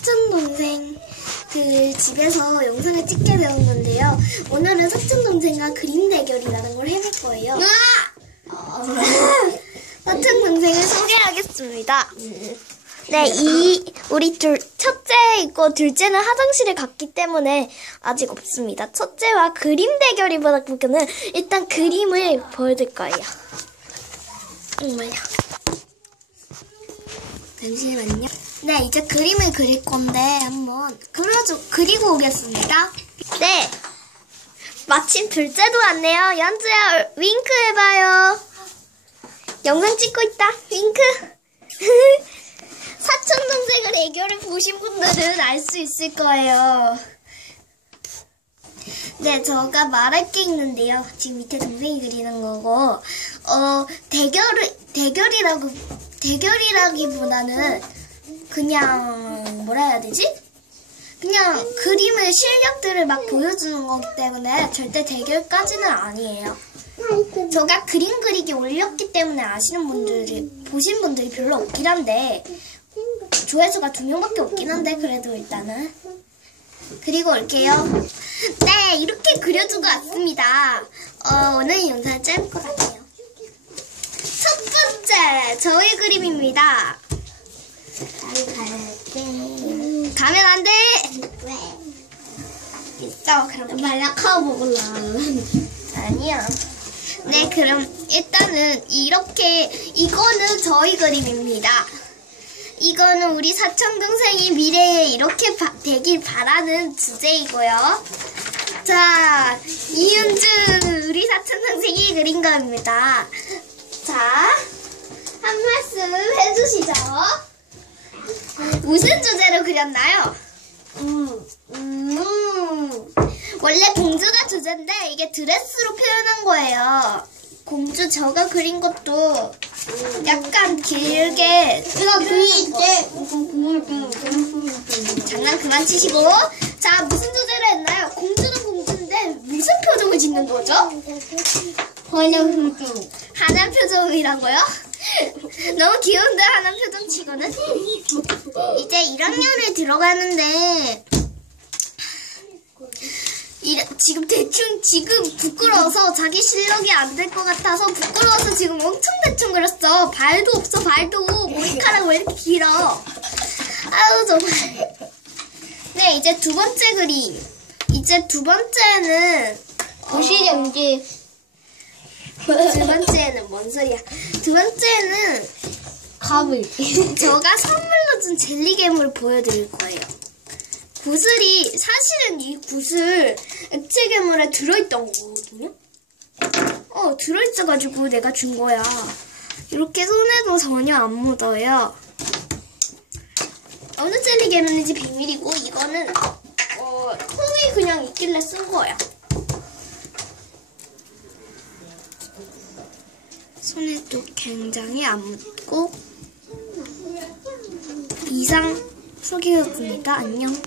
사촌 동생 그 집에서 영상을 찍게 되는 건데요. 오늘은 사촌 동생과 그림 대결이라는 걸 해볼 거예요. 어, 사촌 동생을 소개하겠습니다. 네, 이 우리 둘 첫째 있고 둘째는 화장실에 갔기 때문에 아직 없습니다. 첫째와 그림 대결이보다 보기는 일단 그림을 보여줄 거예요. 정말요. 잠시만요. 네, 이제 그림을 그릴 건데 한번 그려줘 그리고 오겠습니다. 네. 마침 둘째도 왔네요. 연주야, 윙크 해봐요. 영상 찍고 있다. 윙크. 사촌 동생을 애교를 보신 분들은 알 수 있을 거예요. 네, 제가 말할 게 있는데요. 지금 밑에 동생이 그리는 거고, 어, 대결을, 대결이라고, 대결이라기보다는 그냥, 뭐라 해야 되지? 그냥 그림의 실력들을 막 보여주는 거기 때문에 절대 대결까지는 아니에요. 제가 그림 그리기 올렸기 때문에 아시는 분들이, 보신 분들이 별로 없긴 한데, 조회수가 두 명밖에 없긴 한데, 그래도 일단은. 그리고 올게요. 네, 이렇게 그려주고 왔습니다. 어, 오늘 영상 짧을 것 같아요. 첫 번째, 저의 그림입니다. 가면 안 돼! 왜? 있어, 그럼. 말라카 먹을라. 아니야. 네, 그럼 일단은 이렇게, 이거는 저희 그림입니다. 이거는 우리 사촌 동생이 미래에 이렇게 바- 되길 바라는 주제이고요. 자, 이윤준 우리 사촌 동생이 그린 겁니다. 자, 한 말씀 해주시죠. 무슨 주제로 그렸나요? 음, 음. 원래 공주가 주제인데 이게 드레스로 표현한 거예요. 공주 저가 그린 것도 약간 길게 이거 그이 이제 장난 그만 치시고 자 무슨 주제로 했나요? 공주는 공주인데 무슨 표정을 짓는 거죠? 번역 흉증. 하남 표정이라고요? 너무 귀여운데 하남 표정 치고는 이제 1학년에 들어가는데 이- 지금 대충 지금 부끄러워서 자기 실력이 안 될 것 같아서 부끄러워서 지금 엄청 대충 그렸어 발도 없어 발도 머리카락 왜 이렇게 길어 아우 정말 네 이제 두 번째 그림 이제 두 번째는 도시정지. 두 번째는 뭔 소리야 두 번째는 가물. 제가 선물로 준 젤리 괴물을 보여드릴 거예요. 구슬이 사실은 이 구슬 액체 괴물에 들어있던 거거든요. 어 들어있어가지고 내가 준 거야. 이렇게 손에도 전혀 안 묻어요. 어느 젤리 괴물인지 비밀이고 이거는 어 콩이 그냥 있길래 쓴 거야. 손에도 굉장히 안 묻고 이상 소개였습니다. 안녕.